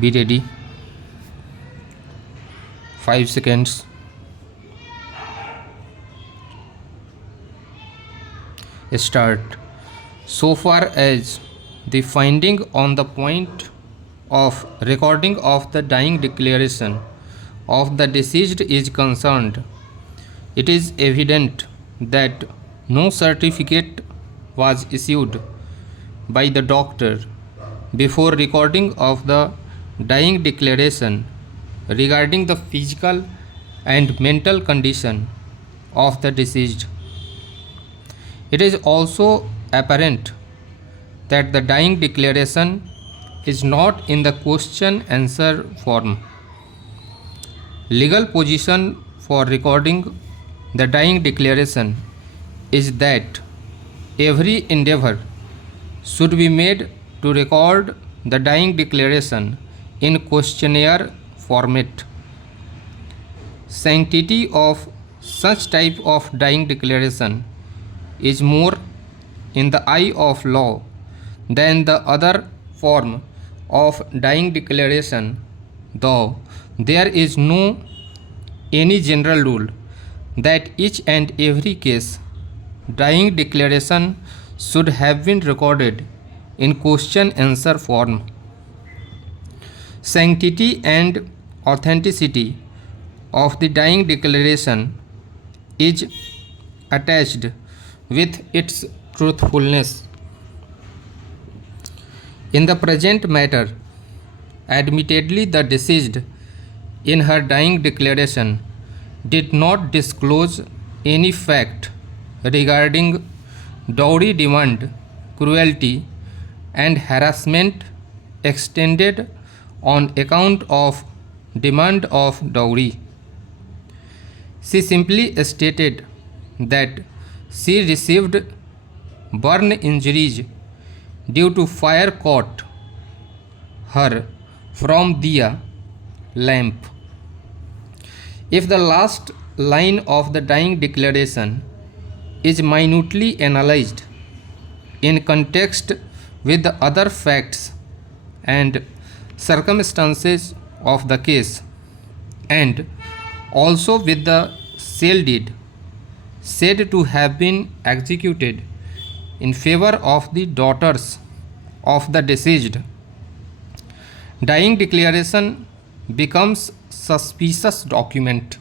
Be ready. 5 seconds. Start. So far as the finding on the point of recording of the dying declaration of the deceased is concerned, it is evident that no certificate was issued by the doctor before recording of the dying declaration regarding the physical and mental condition of the deceased. It is also apparent that the dying declaration is not in the question answer form. Legal position for recording the dying declaration is that every endeavor should be made to record the dying declaration in questionnaire format. Sanctity of such type of dying declaration is more in the eye of law than the other form of dying declaration, though there is no any general rule that each and every case dying declaration should have been recorded in question answer form. Sanctity and authenticity of the dying declaration is attached with its truthfulness. In the present matter, admittedly the deceased in her dying declaration did not disclose any fact regarding dowry demand, cruelty and harassment extended on account of demand of dowry. She simply stated that she received burn injuries due to fire caught her from the lamp. If the last line of the dying declaration is minutely analyzed in context with the other facts and circumstances of the case, and also with the sale deed said to have been executed in favor of the daughters of the deceased, dying declaration becomes suspicious document.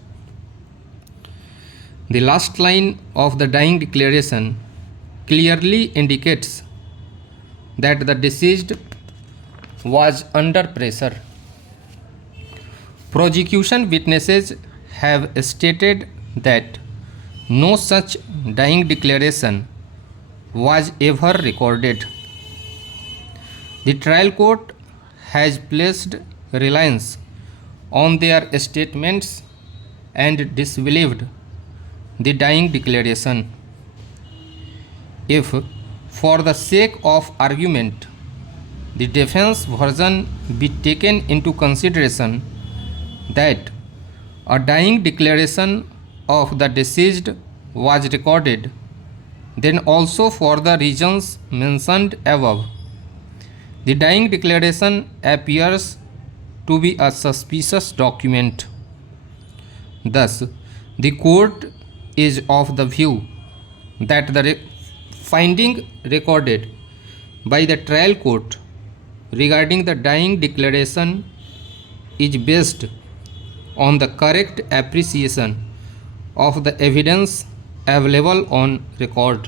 The last line of the dying declaration clearly indicates that the deceased was under pressure. Prosecution witnesses have stated that no such dying declaration was ever recorded. The trial court has placed reliance on their statements and disbelieved the dying declaration. If, for the sake of argument, the defense version be taken into consideration that a dying declaration of the deceased was recorded, then also for the reasons mentioned above, the dying declaration appears to be a suspicious document. Thus, the court is of the view that the finding recorded by the trial court regarding the dying declaration is based on the correct appreciation of the evidence available on record.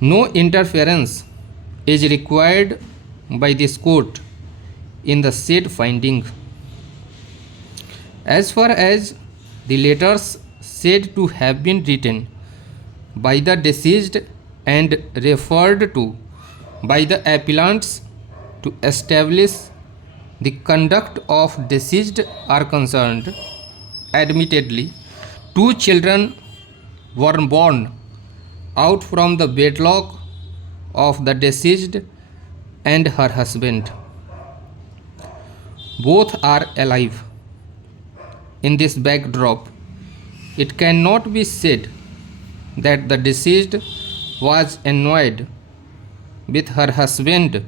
No interference is required by this court in the said finding. As far as the letters said to have been written by the deceased and referred to by the appellants to establish the conduct of deceased are concerned, admittedly, 2 children were born out from the wedlock of the deceased and her husband. Both are alive. In this backdrop, it cannot be said that the deceased was annoyed with her husband.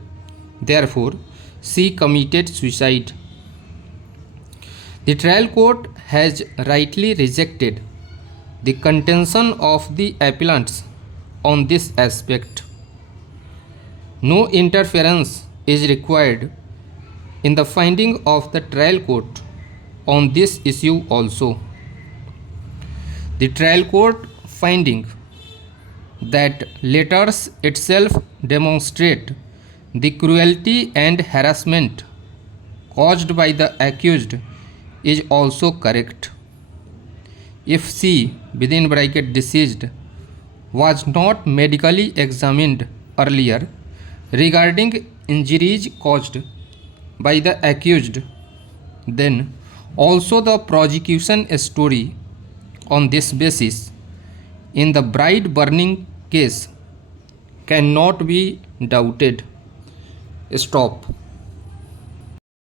Therefore, she committed suicide. The trial court has rightly rejected the contention of the appellants on this aspect. No interference is required in the finding of the trial court on this issue also. The trial court finding that letters itself demonstrate the cruelty and harassment caused by the accused is also correct. If she within bracket deceased was not medically examined earlier regarding injuries caused by the accused, then also the prosecution story on this basis in the bride burning case cannot be doubted. Stop.